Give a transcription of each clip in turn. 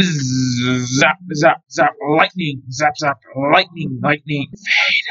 Zap, zap, zap, lightning, zap, zap, lightning, lightning, fade.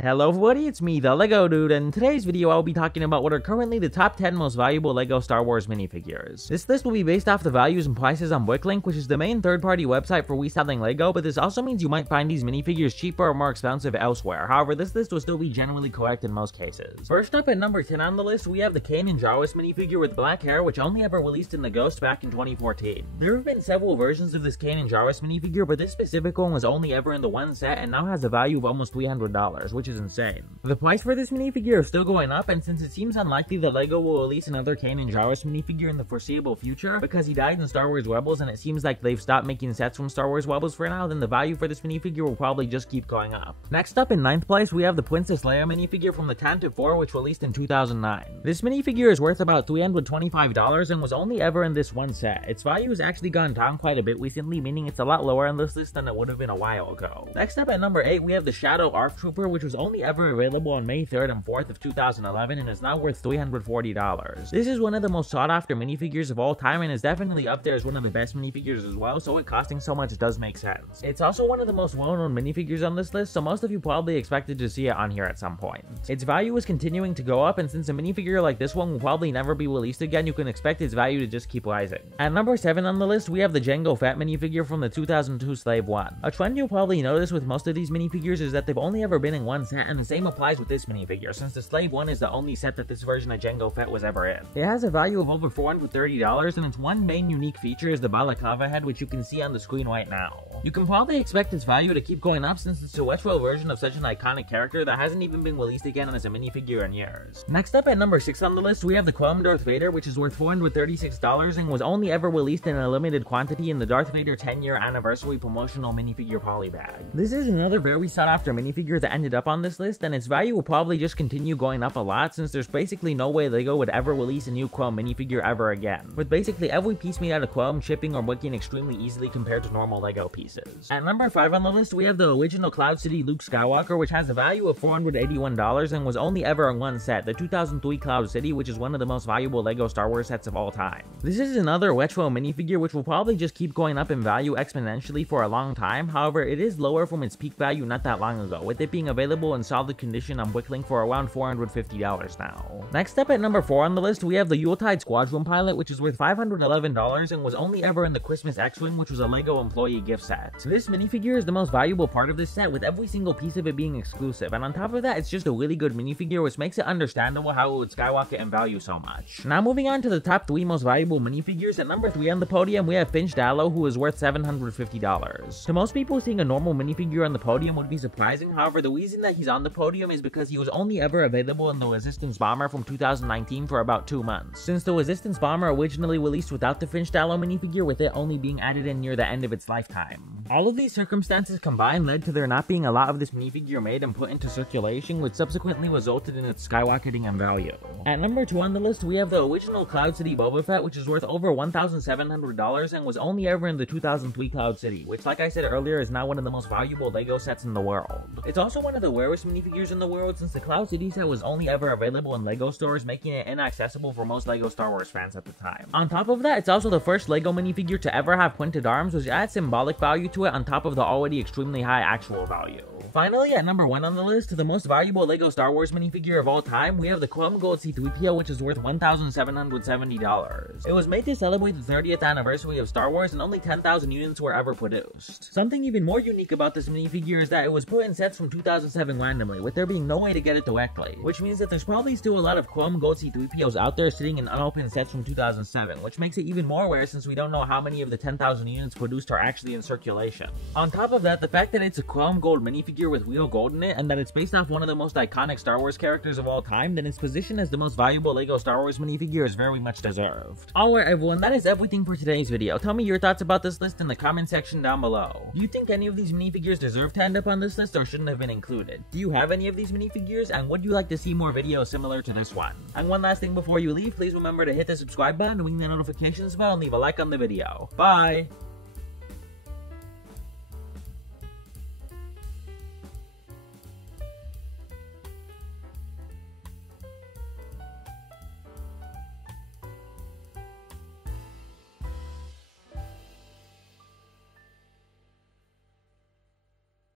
Hello everybody, it's me, the LEGO Dude, and in today's video I'll be talking about what are currently the top 10 most valuable LEGO Star Wars minifigures. This list will be based off the values and prices on Wicklink, which is the main third-party website for reselling LEGO, but this also means you might find these minifigures cheaper or more expensive elsewhere. However, this list will still be generally correct in most cases. First up at number 10 on the list, we have the Kanan Jarrus minifigure with black hair, which only ever released in the Ghost back in 2014. There have been several versions of this Kanan Jarrus minifigure, but this specific one was only ever in the one set and now has a value of almost $300, which is insane. The price for this minifigure is still going up, and since it seems unlikely that LEGO will release another Kanan Jarrus minifigure in the foreseeable future because he died in Star Wars Rebels and it seems like they've stopped making sets from Star Wars Rebels for now, then the value for this minifigure will probably just keep going up. Next up in 9th place, we have the Princess Leia minifigure from the Tantive 4, which released in 2009. This minifigure is worth about $325 and was only ever in this one set. Its value has actually gone down quite a bit recently, meaning it's a lot lower on this list than it would have been a while ago. Next up at number 8, we have the Shadow ARC Trooper, which was only ever available on May 3rd and 4th of 2011 and is now worth $340. This is one of the most sought after minifigures of all time and is definitely up there as one of the best minifigures as well, so it costing so much does make sense. It's also one of the most well-known minifigures on this list, so most of you probably expected to see it on here at some point. Its value is continuing to go up, and since a minifigure like this one will probably never be released again, you can expect its value to just keep rising. At number 7 on the list, we have the Jango Fett minifigure from the 2002 Slave 1. A trend you'll probably notice with most of these minifigures is that they've only ever been in one set, and the same applies with this minifigure, since the Slave 1 is the only set that this version of Jango Fett was ever in. It has a value of over $430, and its one main unique feature is the balaclava head, which you can see on the screen right now. You can probably expect its value to keep going up since it's a retro version of such an iconic character that hasn't even been released again as a minifigure in years. Next up at number 6 on the list, we have the Chrome Darth Vader, which is worth $436 and was only ever released in a limited quantity in the Darth Vader 10-year anniversary promotional minifigure polybag. This is another very sought after minifigure that ended up on this list, and its value will probably just continue going up a lot since there's basically no way LEGO would ever release a new Chrome minifigure ever again, with basically every piece made out of Chrome shipping or working extremely easily compared to normal LEGO pieces. At number 5 on the list, we have the original Cloud City Luke Skywalker, which has a value of $481 and was only ever in one set, the 2003 Cloud City, which is one of the most valuable LEGO Star Wars sets of all time. This is another retro minifigure which will probably just keep going up in value exponentially for a long time. However, it is lower from its peak value not that long ago, with it being available in solid condition on Wicklink for around $450 now. Next up at number 4 on the list, we have the Yuletide Squadron Pilot, which is worth $511 and was only ever in the Christmas X-Wing, which was a LEGO employee gift set. This minifigure is the most valuable part of this set, with every single piece of it being exclusive, and on top of that, it's just a really good minifigure, which makes it understandable how it would skyrocket in value so much. Now moving on to the top 3 most valuable minifigures, at number 3 on the podium, we have Finch Dallo, who is worth $750. To most people, seeing a normal minifigure on the podium would be surprising. However, the reason that he's on the podium is because he was only ever available in the Resistance Bomber from 2019 for about 2 months, since the Resistance Bomber originally released without the Finch Dallo minifigure, with it only being added in near the end of its lifetime. All of these circumstances combined led to there not being a lot of this minifigure made and put into circulation, which subsequently resulted in its skyrocketing in value. At number 2 on the list, we have the original Cloud City Boba Fett, which is worth over $1,700 and was only ever in the 2003 Cloud City, which, like I said earlier, is now one of the most valuable LEGO sets in the world. It's also one of the rarest minifigures in the world, since the Cloud City set was only ever available in LEGO stores, making it inaccessible for most LEGO Star Wars fans at the time. On top of that, it's also the first LEGO minifigure to ever have pointed arms, which adds symbolic value to it on top of the already extremely high actual value. Finally, at number 1 on the list, the most valuable LEGO Star Wars minifigure of all time, we have the Chrome Gold C-3PO, which is worth $1,770. It was made to celebrate the 30th anniversary of Star Wars, and only 10,000 units were ever produced. Something even more unique about this minifigure is that it was put in sets from 2007 randomly, with there being no way to get it directly, which means that there's probably still a lot of Chrome Gold C-3POs out there sitting in unopened sets from 2007, which makes it even more rare since we don't know how many of the 10,000 units produced are actually in circulation. On top of that, the fact that it's a Chrome Gold minifigure with real gold in it, and that it's based off one of the most iconic Star Wars characters of all time, then its position as the most valuable LEGO Star Wars minifigure is very much deserved. Alright everyone, that is everything for today's video. Tell me your thoughts about this list in the comment section down below. Do you think any of these minifigures deserve to end up on this list or shouldn't have been included? Do you have any of these minifigures, and would you like to see more videos similar to this one? And one last thing before you leave, please remember to hit the subscribe button, ring the notifications bell, and leave a like on the video. Bye!